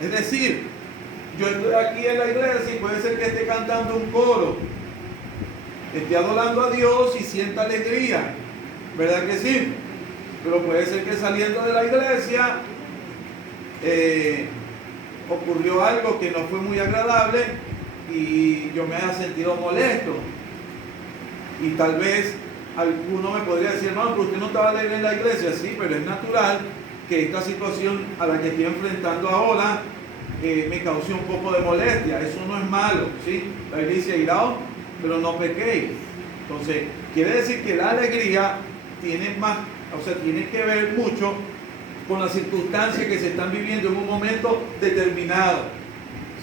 Es decir, yo estoy aquí en la iglesia y puede ser que esté cantando un coro, esté adorando a Dios y sienta alegría, ¿verdad que sí? Pero puede ser que saliendo de la iglesia ocurrió algo que no fue muy agradable y yo me haya sentido molesto. Y tal vez alguno me podría decir, no, pero usted no estaba alegre en la iglesia. Sí, pero es natural que esta situación a la que estoy enfrentando ahora me cause un poco de molestia. Eso no es malo, ¿sí? La Biblia dice, iraos, pero no pequéis. Entonces, quiere decir que la alegría tiene más, o sea, tiene que ver mucho con las circunstancias que se están viviendo en un momento determinado.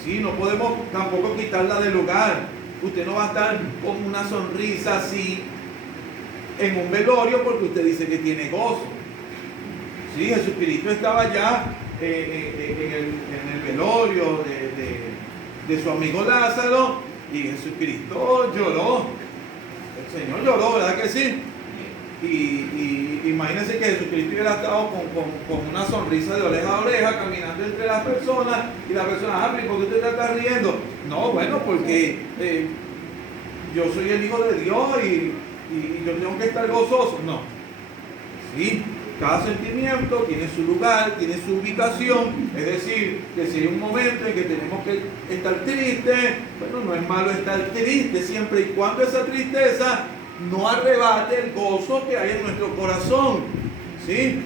¿Sí? No podemos tampoco quitarla del lugar. Usted no va a estar con una sonrisa así en un velorio porque usted dice que tiene gozo. Sí, Jesucristo estaba ya en el velorio de su amigo Lázaro y Jesucristo lloró. El Señor lloró, ¿verdad que sí? Y imagínense que Jesucristo hubiera estado con una sonrisa de oreja a oreja caminando entre las personas y las personas, ¿por qué usted está riendo? No, bueno, porque yo soy el Hijo de Dios y yo tengo que estar gozoso. No. Sí, cada sentimiento tiene su lugar, tiene su ubicación. Es decir, que si hay un momento en que tenemos que estar tristes, bueno, no es malo estar triste siempre y cuando esa tristeza no arrebate el gozo que hay en nuestro corazón. ¿Sí?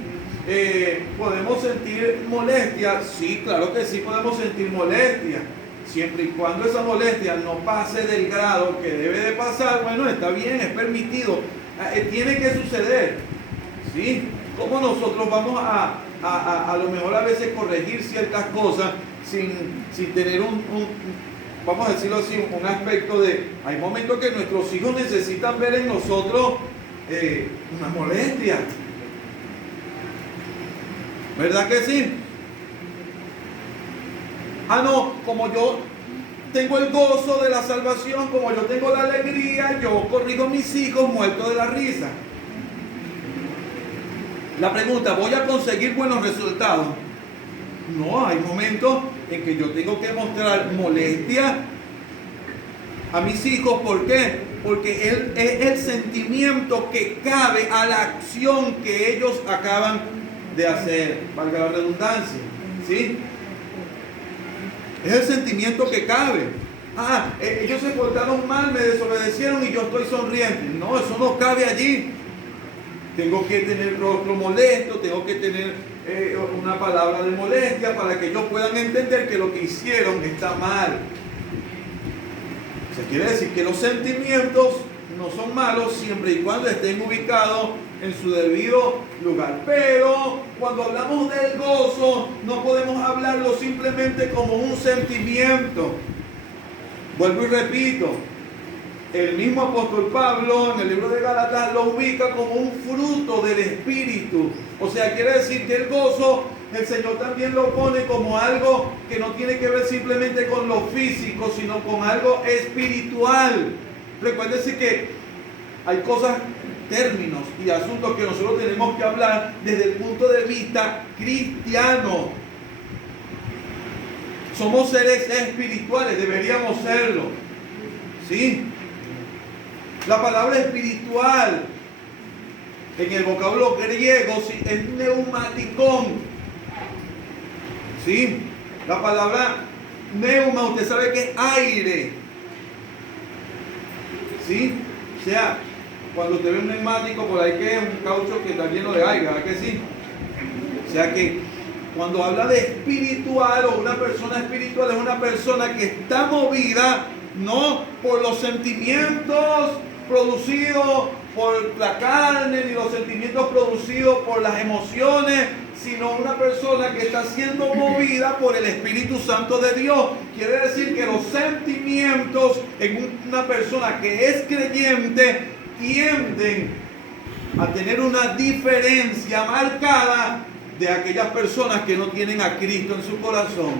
¿Podemos sentir molestia? Sí, claro que sí podemos sentir molestia. Siempre y cuando esa molestia no pase del grado que debe de pasar, bueno, está bien, es permitido. Tiene que suceder. ¿Sí? ¿Cómo nosotros vamos a lo mejor a veces corregir ciertas cosas sin tener vamos a decirlo así, un aspecto de, hay momentos que nuestros hijos necesitan ver en nosotros una molestia, ¿verdad que sí? No, como yo tengo el gozo de la salvación, como yo tengo la alegría, yo corrijo a mis hijos muertos de la risa. La pregunta, ¿voy a conseguir buenos resultados? No, hay momentos en que yo tengo que mostrar molestia a mis hijos. ¿Por qué? Porque es el sentimiento que cabe a la acción que ellos acaban de hacer, valga la redundancia, ¿sí? Es el sentimiento que cabe. Ellos se portaron mal, me desobedecieron y yo estoy sonriente. No, eso no cabe allí. Tengo que tener rostro molesto, tengo que tener una palabra de molestia para que ellos puedan entender que lo que hicieron está mal. Se quiere decir que los sentimientos no son malos siempre y cuando estén ubicados en su debido lugar. Pero cuando hablamos del gozo, no podemos hablarlo simplemente como un sentimiento. Vuelvo y repito, el mismo apóstol Pablo en el libro de Gálatas lo ubica como un fruto del Espíritu. O sea, quiere decir que el gozo, el Señor también lo pone como algo que no tiene que ver simplemente con lo físico, sino con algo espiritual. Recuérdese que hay cosas, términos y asuntos que nosotros tenemos que hablar desde el punto de vista cristiano. Somos seres espirituales, deberíamos serlo. ¿Sí? La palabra espiritual en el vocablo griego es neumaticón. ¿Sí? La palabra neuma, usted sabe que es aire. ¿Sí? O sea, cuando usted ve un neumático por ahí que es un caucho que está lleno de aire, ¿verdad que sí? O sea que cuando habla de espiritual o una persona espiritual es una persona que está movida no por los sentimientos producidos por la carne ni los sentimientos producidos por las emociones, sino una persona que está siendo movida por el Espíritu Santo de Dios. Quiere decir que los sentimientos en una persona que es creyente tienden a tener una diferencia marcada de aquellas personas que no tienen a Cristo en su corazón.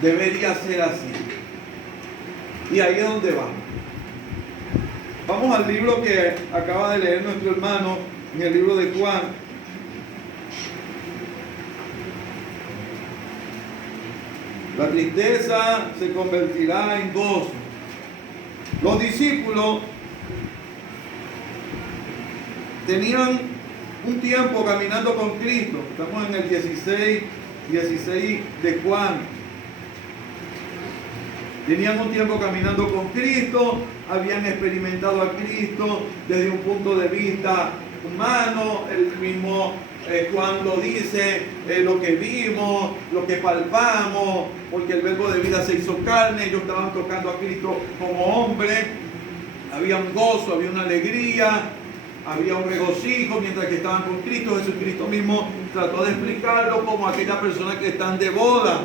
Debería ser así. Y ahí es donde vamos. Vamos al libro que acaba de leer nuestro hermano, en el libro de Juan. La tristeza se convertirá en gozo. Los discípulos tenían un tiempo caminando con Cristo. Estamos en el 16 de Juan. Tenían un tiempo caminando con Cristo, habían experimentado a Cristo desde un punto de vista humano. El mismo Juan lo dice, lo que vimos, lo que palpamos, porque el verbo de vida se hizo carne. Ellos estaban tocando a Cristo como hombre. Había un gozo, había una alegría, había un regocijo mientras que estaban con Cristo. Jesucristo mismo trató de explicarlo como aquellas personas que están de boda.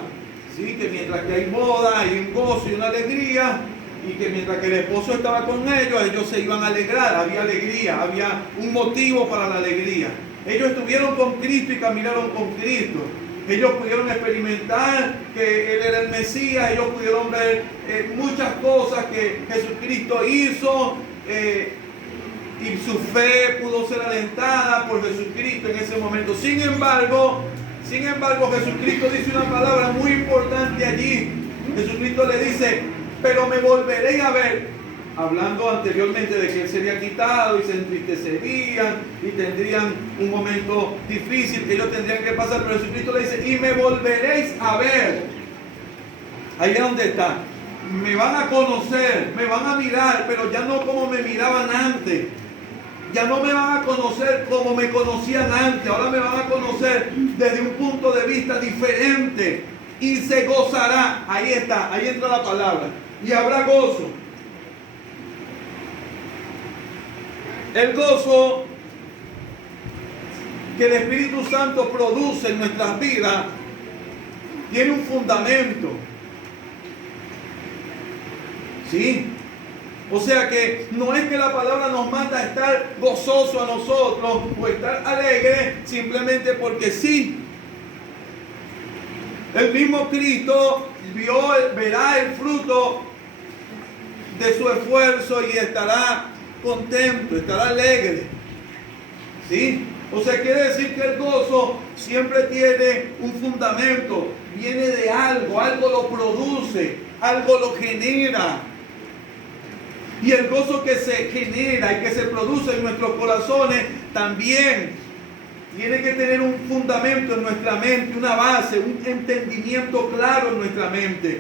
¿Sí? Que mientras que hay boda, hay un gozo y una alegría, y que mientras que el esposo estaba con ellos se iban a alegrar. Había alegría, había un motivo para la alegría. Ellos estuvieron con Cristo y caminaron con Cristo. Ellos pudieron experimentar que Él era el Mesías. Ellos pudieron ver muchas cosas que Jesucristo hizo, y su fe pudo ser alentada por Jesucristo en ese momento. Sin embargo, Jesucristo dice una palabra muy importante allí. Jesucristo le dice, pero me volveré a ver, hablando anteriormente de que Él sería quitado y se entristecerían y tendrían un momento difícil que ellos tendrían que pasar. Pero Jesucristo le dice, y me volveréis a ver. Ahí es donde está. Me van a conocer, me van a mirar, pero ya no como me miraban antes. Ya no me van a conocer como me conocían antes. Ahora me van a conocer desde un punto de vista diferente. Y se gozará. Ahí está, ahí entra la palabra. Y habrá gozo. El gozo que el Espíritu Santo produce en nuestras vidas tiene un fundamento. ¿Sí? O sea que no es que la palabra nos manda a estar gozoso a nosotros o estar alegre simplemente porque sí. El mismo Cristo verá el fruto de su esfuerzo y estará contento, estará alegre. ¿Sí? O sea, quiere decir que el gozo siempre tiene un fundamento, viene de algo lo produce, algo lo genera. Y el gozo que se genera y que se produce en nuestros corazones también tiene que tener un fundamento en nuestra mente, una base, un entendimiento claro en nuestra mente.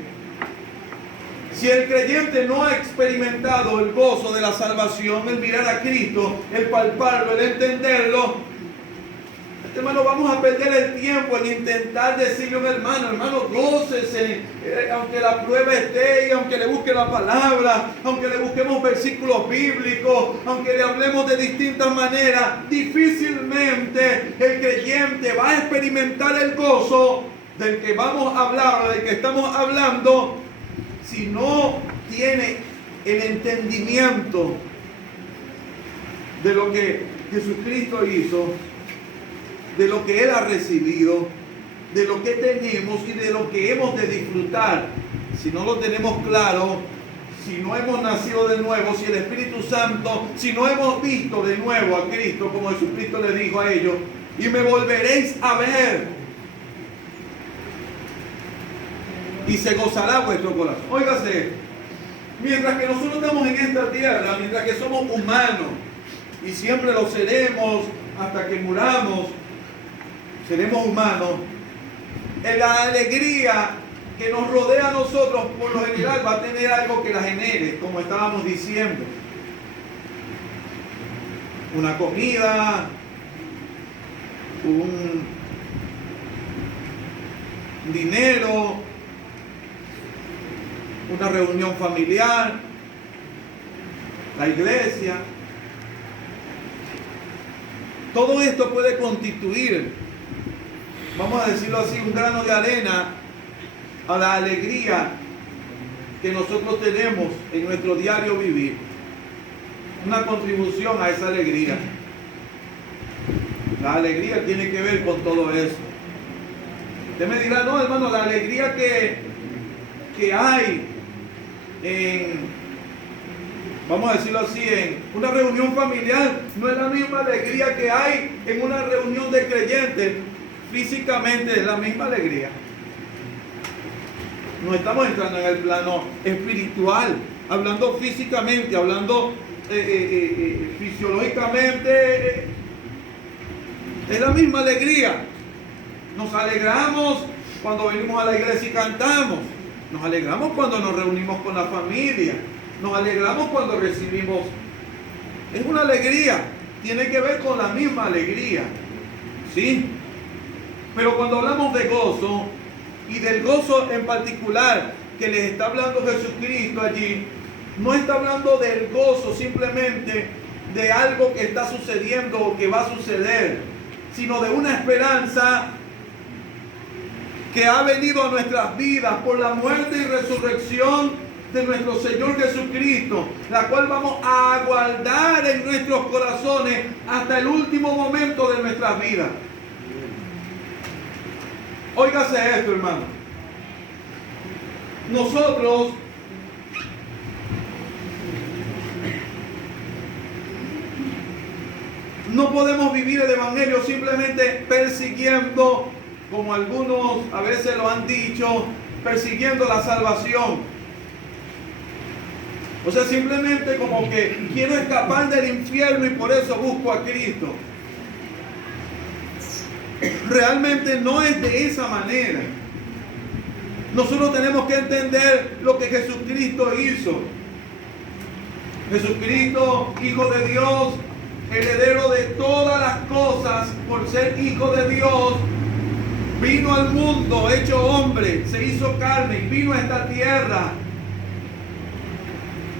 Si el creyente no ha experimentado el gozo de la salvación, el mirar a Cristo, el palparlo, el entenderlo, hermano, vamos a perder el tiempo en intentar decirle a un hermano, gócese, aunque la prueba esté y aunque le busque la palabra, aunque le busquemos versículos bíblicos, aunque le hablemos de distintas maneras, difícilmente el creyente va a experimentar el gozo del que vamos a hablar o del que estamos hablando si no tiene el entendimiento de lo que Jesucristo hizo, de lo que Él ha recibido, de lo que tenemos y de lo que hemos de disfrutar. Si no lo tenemos claro, si no hemos nacido de nuevo, si el Espíritu Santo, si no hemos visto de nuevo a Cristo, como Jesucristo le dijo a ellos, y me volveréis a ver, y se gozará vuestro corazón. Óigase, mientras que nosotros estamos en esta tierra, mientras que somos humanos, y siempre lo seremos hasta que muramos, seremos humanos, la alegría que nos rodea a nosotros por lo general va a tener algo que la genere, como estábamos diciendo. Una comida, un dinero, una reunión familiar, la iglesia. Todo esto puede constituir, vamos a decirlo así, un grano de arena a la alegría que nosotros tenemos en nuestro diario vivir. Una contribución a esa alegría. La alegría tiene que ver con todo eso. Usted me dirá, no, hermano, la alegría que hay en, vamos a decirlo así, en una reunión familiar no es la misma alegría que hay en una reunión de creyentes. Físicamente es la misma alegría. No estamos entrando en el plano espiritual, hablando físicamente, hablando fisiológicamente. Es la misma alegría. Nos alegramos cuando venimos a la iglesia y cantamos. Nos alegramos cuando nos reunimos con la familia. Nos alegramos cuando recibimos. Es una alegría. Tiene que ver con la misma alegría. ¿Sí? Pero cuando hablamos de gozo, y del gozo en particular que les está hablando Jesucristo allí, no está hablando del gozo simplemente de algo que está sucediendo o que va a suceder, sino de una esperanza que ha venido a nuestras vidas por la muerte y resurrección de nuestro Señor Jesucristo, la cual vamos a guardar en nuestros corazones hasta el último momento de nuestras vidas. Óigase esto, hermano. Nosotros no podemos vivir el evangelio simplemente persiguiendo, como algunos a veces lo han dicho, persiguiendo la salvación. O sea, simplemente como que quiero escapar del infierno y por eso busco a Cristo. Realmente no es de esa manera. Nosotros tenemos que entender lo que Jesucristo hizo. Jesucristo, Hijo de Dios, heredero de todas las cosas, por ser Hijo de Dios, vino al mundo hecho hombre, se hizo carne y vino a esta tierra.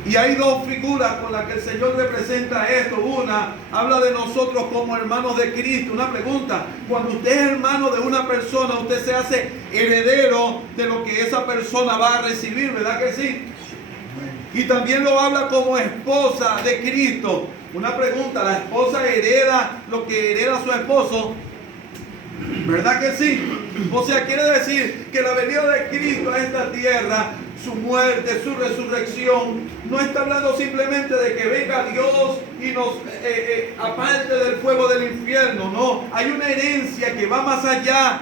Y hay dos figuras con las que el Señor representa esto. Una, habla de nosotros como hermanos de Cristo. Una pregunta, cuando usted es hermano de una persona, usted se hace heredero de lo que esa persona va a recibir, ¿verdad que sí? Y también lo habla como esposa de Cristo. Una pregunta, ¿la esposa hereda lo que hereda su esposo? ¿Verdad que sí? O sea, quiere decir que la venida de Cristo a esta tierra, su muerte, su resurrección, no está hablando simplemente de que venga Dios y nos aparte del fuego del infierno. No, hay una herencia que va más allá.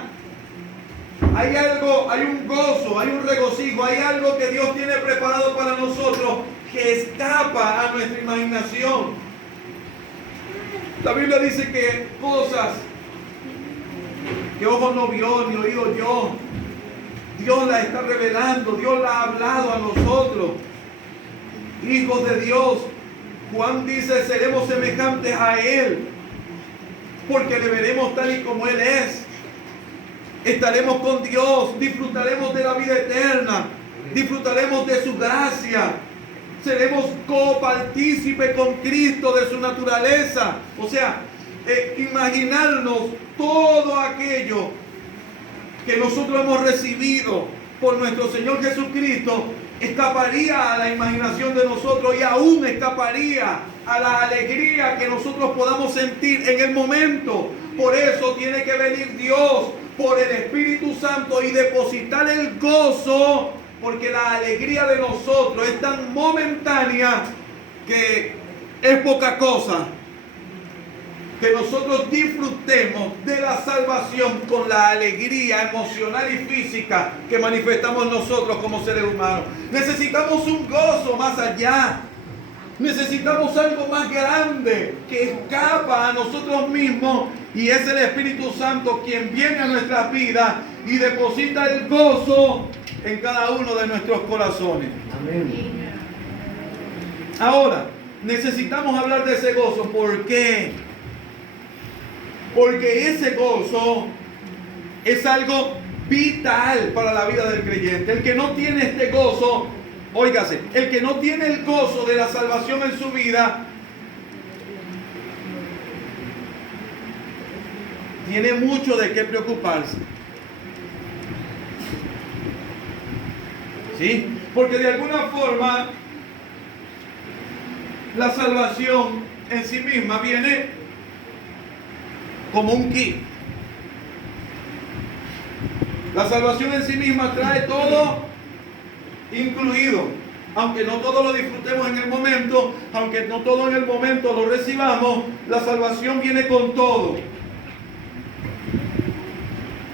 Hay algo, hay un gozo, hay un regocijo, hay algo que Dios tiene preparado para nosotros que escapa a nuestra imaginación. La Biblia dice que cosas que ojo no vio ni oído yo, Dios la está revelando, Dios la ha hablado a nosotros, hijos de Dios. Juan dice, seremos semejantes a Él, porque le veremos tal y como Él es. Estaremos con Dios, disfrutaremos de la vida eterna, disfrutaremos de su gracia, seremos copartícipes con Cristo de su naturaleza. O sea, imaginarnos todo aquello que nosotros hemos recibido por nuestro Señor Jesucristo escaparía a la imaginación de nosotros y aún escaparía a la alegría que nosotros podamos sentir en el momento. Por eso tiene que venir Dios por el Espíritu Santo y depositar el gozo, porque la alegría de nosotros es tan momentánea que es poca cosa. Que nosotros disfrutemos de la salvación con la alegría emocional y física que manifestamos nosotros como seres humanos. Necesitamos un gozo más allá. Necesitamos algo más grande que escapa a nosotros mismos, y es el Espíritu Santo quien viene a nuestras vidas y deposita el gozo en cada uno de nuestros corazones. Amén. Ahora, necesitamos hablar de ese gozo. ¿Por qué? Porque ese gozo es algo vital para la vida del creyente. El que no tiene este gozo, óigase, el que no tiene el gozo de la salvación en su vida, tiene mucho de qué preocuparse. ¿Sí? Porque de alguna forma la salvación en sí misma viene como un kit. La salvación en sí misma trae todo incluido. Aunque no todo lo disfrutemos en el momento, aunque no todo en el momento lo recibamos, la salvación viene con todo.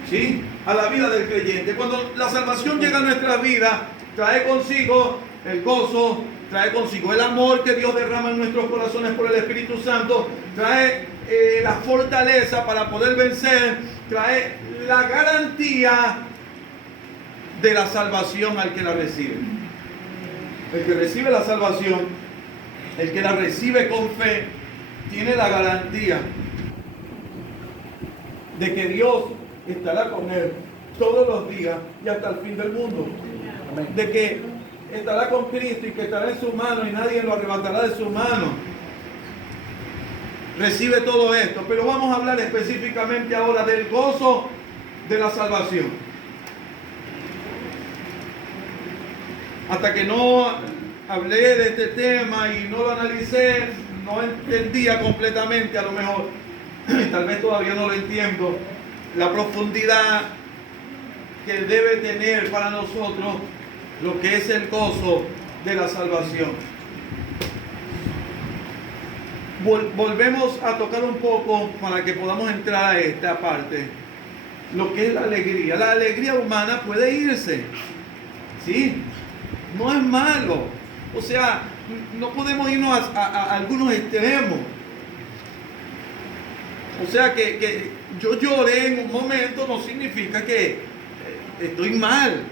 ¿Sí? a la vida del creyente. Cuando la salvación llega a nuestra vida, trae consigo el gozo, trae consigo el amor que Dios derrama en nuestros corazones por el Espíritu Santo, trae la fortaleza para poder vencer, trae la garantía de la salvación al que la recibe. El que recibe la salvación, el que la recibe con fe, tiene la garantía de que Dios estará con él todos los días y hasta el fin del mundo. De que estará con Cristo y que estará en su mano y nadie lo arrebatará de su mano. Recibe todo esto, pero vamos a hablar específicamente ahora del gozo de la salvación. Hasta que no hablé de este tema y no lo analicé, no entendía completamente, a lo mejor, tal vez todavía no lo entiendo, la profundidad que debe tener para nosotros lo que es el gozo de la salvación. Volvemos a tocar un poco para que podamos entrar a esta parte, lo que es la alegría. La alegría humana puede irse, ¿sí? No es malo. O sea, no podemos irnos a algunos extremos. O sea, que yo lloré en un momento no significa que estoy mal.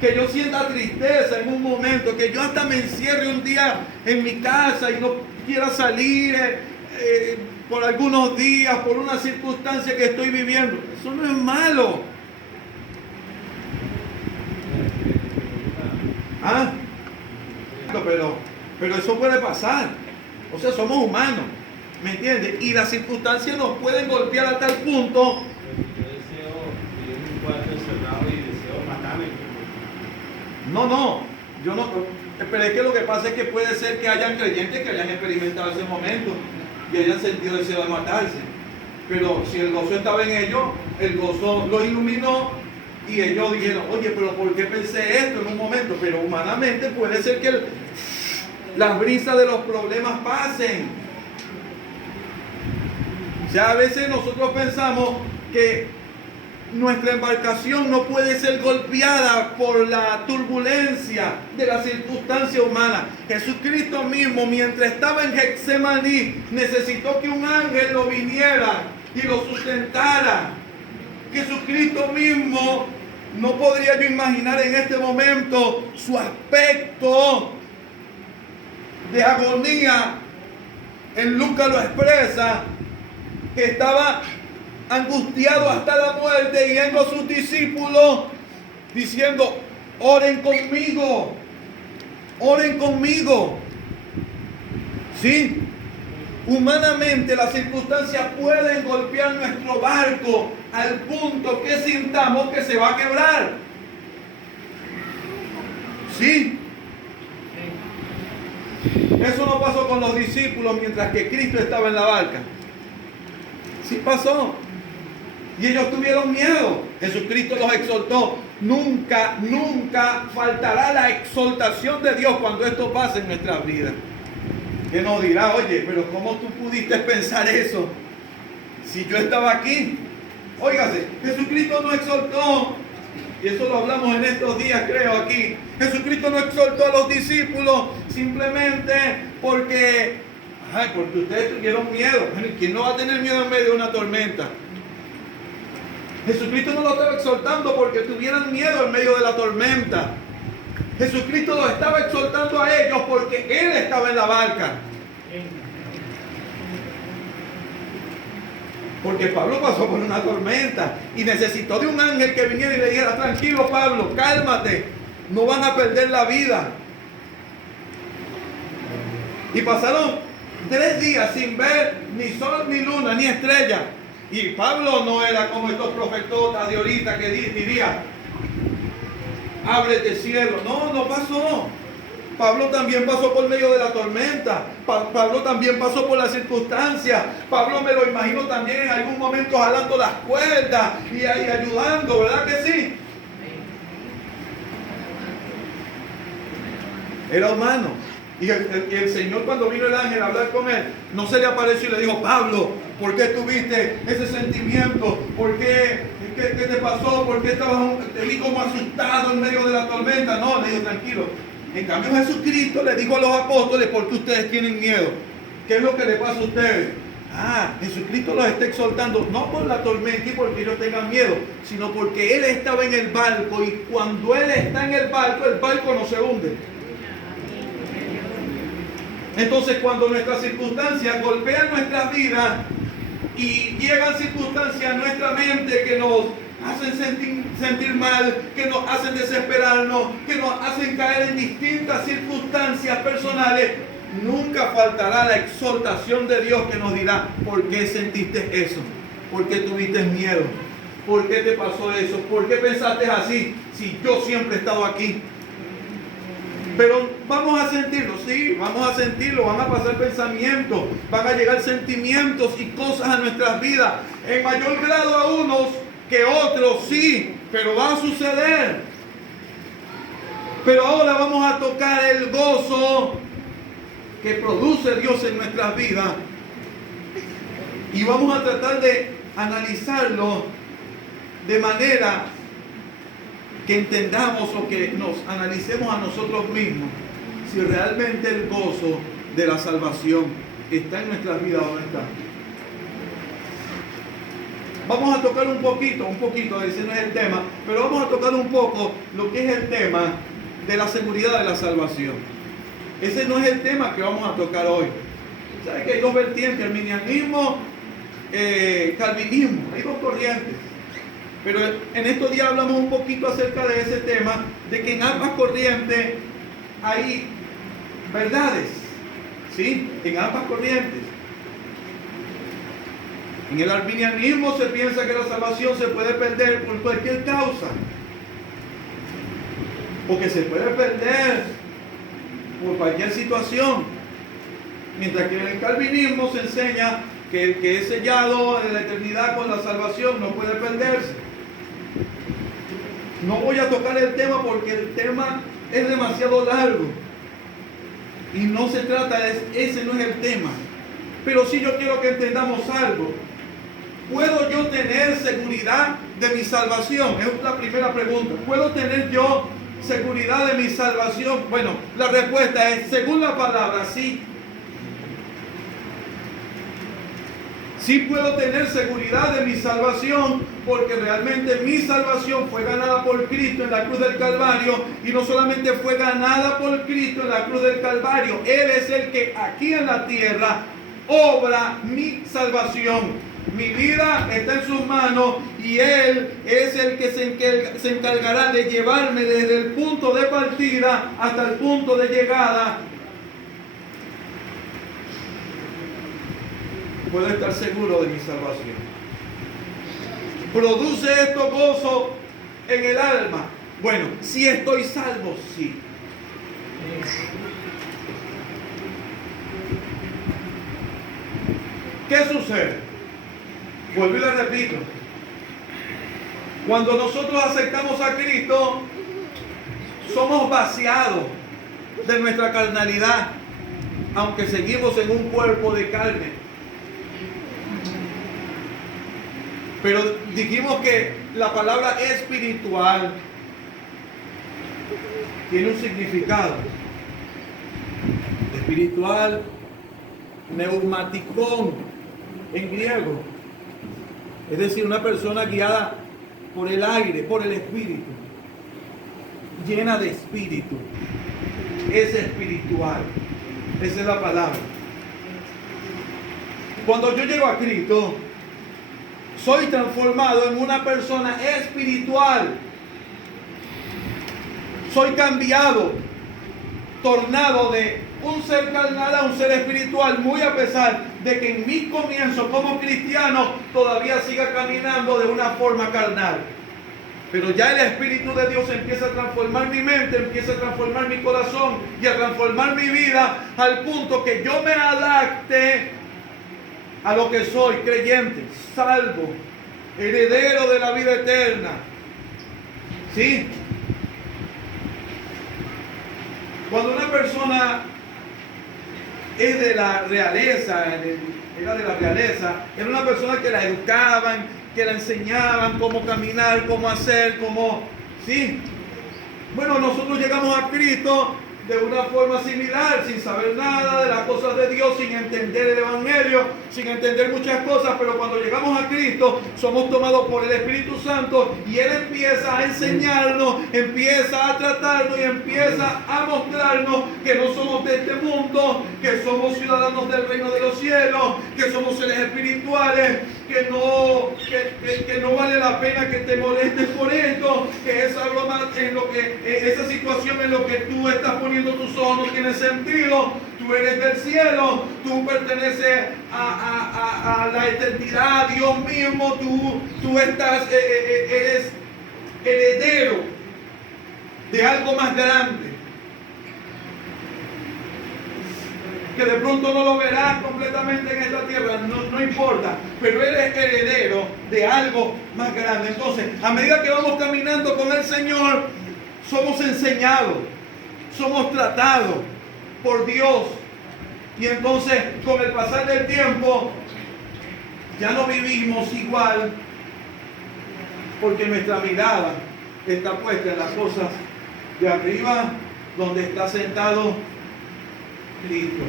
Que yo sienta tristeza en un momento, que yo hasta me encierre un día en mi casa y no quiera salir por algunos días, por una circunstancia que estoy viviendo. Eso no es malo. ¿Ah? Pero eso puede pasar. O sea, somos humanos. ¿Me entiendes? Y las circunstancias nos pueden golpear a tal punto. Yo deseo vivir en un cuarto encerrado y deseo matarme. No, yo no. Pero es que lo que pasa es que puede ser que hayan creyentes que hayan experimentado ese momento y hayan sentido el deseo de matarse. Pero si el gozo estaba en ellos, el gozo los iluminó y ellos dijeron, oye, pero ¿por qué pensé esto en un momento? Pero humanamente puede ser que las brisas de los problemas pasen. O sea, a veces nosotros pensamos que nuestra embarcación no puede ser golpeada por la turbulencia de la circunstancia humana. Jesucristo mismo, mientras estaba en Getsemaní, necesitó que un ángel lo viniera y lo sustentara. Jesucristo mismo, no podría yo imaginar en este momento su aspecto de agonía. En Lucas lo expresa, que estaba angustiado hasta la muerte, y yendo a sus discípulos diciendo, oren conmigo, oren conmigo. ¿Sí? Humanamente las circunstancias pueden golpear nuestro barco al punto que sintamos que se va a quebrar. ¿Sí? Eso no pasó con los discípulos mientras que Cristo estaba en la barca. Sí pasó. Y ellos tuvieron miedo. Jesucristo los exhortó. Nunca faltará la exhortación de Dios cuando esto pase en nuestras vidas. Que nos dirá, oye, pero ¿cómo tú pudiste pensar eso? Si yo estaba aquí. Óigase, Jesucristo nos exhortó. Y eso lo hablamos en estos días, creo, aquí. Jesucristo no exhortó a los discípulos simplemente porque ustedes tuvieron miedo. ¿Quién no va a tener miedo en medio de una tormenta? Jesucristo no lo estaba exhortando porque tuvieran miedo en medio de la tormenta. Jesucristo los estaba exhortando a ellos porque Él estaba en la barca. Porque Pablo pasó por una tormenta y necesitó de un ángel que viniera y le dijera, tranquilo Pablo, cálmate, no van a perder la vida. Y pasaron 3 días sin ver ni sol, ni luna, ni estrella. Y Pablo no era como estos profetotas de ahorita que diría, ábrete cielo. No pasó. Pablo también pasó por medio de la tormenta. Pablo también pasó por las circunstancias. Pablo me lo imagino también en algún momento jalando las cuerdas y ayudando, ¿verdad que sí? Era humano. Y el Señor, cuando vino el ángel a hablar con él, no se le apareció y le dijo, Pablo, ¿Por qué tuviste ese sentimiento? ¿Por qué? ¿Qué te pasó? ¿Por qué te vi como asustado en medio de la tormenta? No, le digo, tranquilo. En cambio Jesucristo le dijo a los apóstoles, ¿por qué ustedes tienen miedo? ¿Qué es lo que le pasa a ustedes? Jesucristo los está exhortando, no por la tormenta y porque ellos tengan miedo, sino porque Él estaba en el barco, y cuando Él está en el barco no se hunde. Entonces, cuando nuestras circunstancias golpean nuestras vidas y llegan circunstancias a nuestra mente que nos hacen sentir mal, que nos hacen desesperarnos, que nos hacen caer en distintas circunstancias personales, nunca faltará la exhortación de Dios que nos dirá: ¿por qué sentiste eso? ¿Por qué tuviste miedo? ¿Por qué te pasó eso? ¿Por qué pensaste así? Si yo siempre he estado aquí. Pero vamos a sentirlo, sí, vamos a sentirlo, van a pasar pensamientos, van a llegar sentimientos y cosas a nuestras vidas, en mayor grado a unos que otros, sí, pero va a suceder. Pero ahora vamos a tocar el gozo que produce Dios en nuestras vidas, y vamos a tratar de analizarlo de manera que entendamos o que nos analicemos a nosotros mismos si realmente el gozo de la salvación está en nuestras vidas o no está. Vamos a tocar un poquito, ese no es el tema, pero vamos a tocar un poco lo que es el tema de la seguridad de la salvación. Ese no es el tema que vamos a tocar hoy. ¿Sabe que hay dos vertientes? Arminianismo, calvinismo, hay dos corrientes. Pero en estos días hablamos un poquito acerca de ese tema, de que en ambas corrientes hay verdades, ¿sí? En ambas corrientes. En el arminianismo se piensa que la salvación se puede perder por cualquier causa, o que se puede perder por cualquier situación, mientras que en el calvinismo se enseña que el que es sellado en la eternidad con la salvación no puede perderse. No voy a tocar el tema porque el tema es demasiado largo y no se trata, ese no es el tema. Pero sí yo quiero que entendamos algo. ¿Puedo yo tener seguridad de mi salvación? Es la primera pregunta. ¿Puedo tener yo seguridad de mi salvación? Bueno, la respuesta es, según la palabra, sí. Sí puedo tener seguridad de mi salvación, porque realmente mi salvación fue ganada por Cristo en la cruz del Calvario, y no solamente fue ganada por Cristo en la cruz del Calvario, Él es el que aquí en la tierra obra mi salvación. Mi vida está en sus manos y Él es el que se encargará de llevarme desde el punto de partida hasta el punto de llegada. Puedo estar seguro de mi salvación. ¿Produce esto gozo en el alma? Bueno, si estoy salvo, sí. ¿Qué sucede? Vuelvo y le repito. Cuando nosotros aceptamos a Cristo, somos vaciados de nuestra carnalidad, aunque seguimos en un cuerpo de carne. Pero dijimos que la palabra espiritual tiene un significado. Espiritual, neumatikon en griego. Es decir, una persona guiada por el aire, por el espíritu, llena de espíritu. Es espiritual. Esa es la palabra. Cuando yo llego a Cristo, soy transformado en una persona espiritual. Soy cambiado, tornado de un ser carnal a un ser espiritual, muy a pesar de que en mi comienzo como cristiano todavía siga caminando de una forma carnal. Pero ya el Espíritu de Dios empieza a transformar mi mente, empieza a transformar mi corazón y a transformar mi vida, al punto que yo me adapte a lo que soy: creyente, salvo, heredero de la vida eterna. ¿Sí? Cuando una persona es de la realeza, era de la realeza, era una persona que la educaban, que la enseñaban cómo caminar, cómo hacer, cómo... ¿Sí? Bueno, nosotros llegamos a Cristo de una forma similar, sin saber nada de las cosas de Dios, sin entender el Evangelio, sin entender muchas cosas, pero cuando llegamos a Cristo somos tomados por el Espíritu Santo y Él empieza a enseñarnos, empieza a tratarnos y empieza a mostrarnos que no somos de este mundo, que somos ciudadanos del reino de los cielos, que somos seres espirituales, que no vale la pena que te molestes por esto, que esa broma en lo que esa situación en lo que tú estás poniendo tus ojos no tiene sentido. Tú eres del cielo, tú perteneces a la eternidad, a Dios mismo, tú eres heredero de algo más grande, que de pronto no lo verás completamente en esta tierra, no importa, pero eres heredero de algo más grande. Entonces, a medida que vamos caminando con el Señor, somos enseñados, somos tratados por Dios, y entonces con el pasar del tiempo ya no vivimos igual, porque nuestra mirada está puesta en las cosas de arriba, donde está sentado Cristo.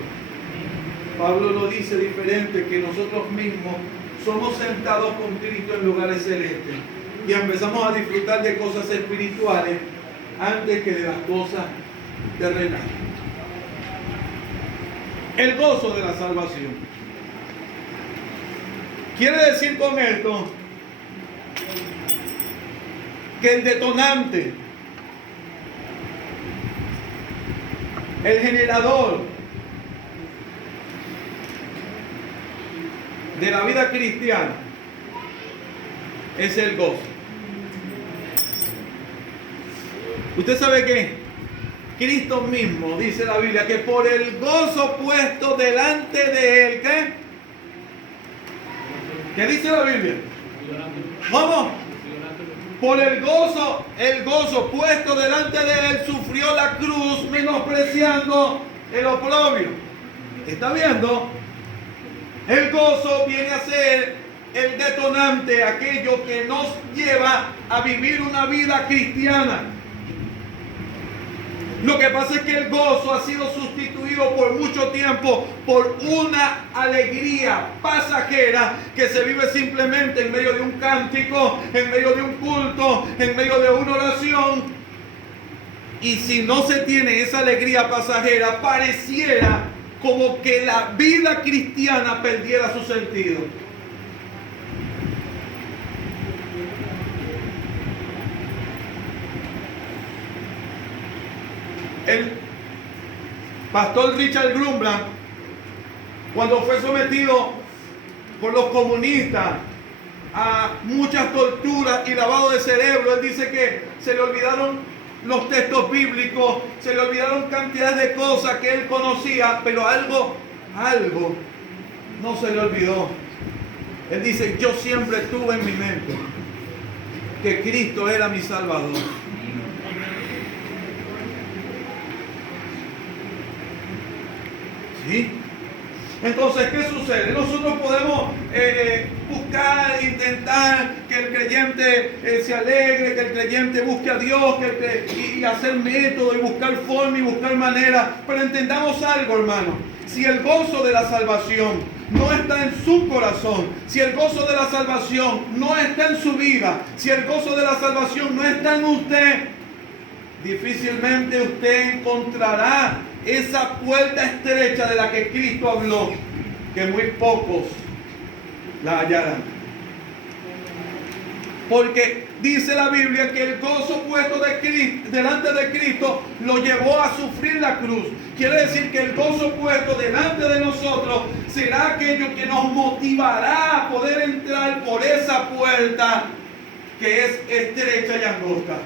Pablo lo dice diferente, que nosotros mismos somos sentados con Cristo en lugares celestes y empezamos a disfrutar de cosas espirituales antes que de las cosas terrenales. El gozo de la salvación. Quiere decir con esto que el detonante, el generador de la vida cristiana es el gozo. Usted sabe que Cristo mismo, dice la Biblia, que por el gozo puesto delante de Él, ¿qué? ¿Qué dice la Biblia? ¿Cómo? Por el gozo puesto delante de Él, sufrió la cruz, menospreciando el oprobio. ¿Está viendo? El gozo viene a ser el detonante, aquello que nos lleva a vivir una vida cristiana. Lo que pasa es que el gozo ha sido sustituido por mucho tiempo por una alegría pasajera que se vive simplemente en medio de un cántico, en medio de un culto, en medio de una oración. Y si no se tiene esa alegría pasajera, pareciera como que la vida cristiana perdiera su sentido. El pastor Richard Grumbrand, cuando fue sometido por los comunistas a muchas torturas y lavado de cerebro, él dice que se le olvidaron los textos bíblicos, se le olvidaron cantidades de cosas que él conocía, pero algo no se le olvidó. Él dice: yo siempre tuve en mi mente que Cristo era mi Salvador. ¿Sí? Entonces, ¿qué sucede? Nosotros podemos buscar, intentar que el creyente se alegre, que el creyente busque a Dios, y hacer métodos, y buscar forma y buscar manera. Pero entendamos algo, hermano. Si el gozo de la salvación no está en su corazón, si el gozo de la salvación no está en su vida, si el gozo de la salvación no está en usted, difícilmente usted encontrará esa puerta estrecha de la que Cristo habló, que muy pocos la hallarán. Porque dice la Biblia que el gozo puesto delante de Cristo lo llevó a sufrir la cruz. Quiere decir que el gozo puesto delante de nosotros será aquello que nos motivará a poder entrar por esa puerta que es estrecha y angosta.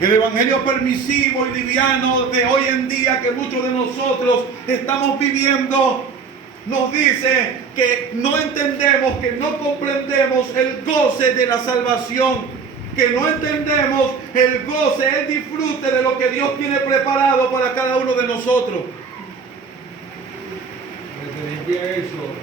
El evangelio permisivo y liviano de hoy en día que muchos de nosotros estamos viviendo nos dice que no entendemos, que no comprendemos el goce de la salvación, que no entendemos el goce, el disfrute de lo que Dios tiene preparado para cada uno de nosotros. día eso,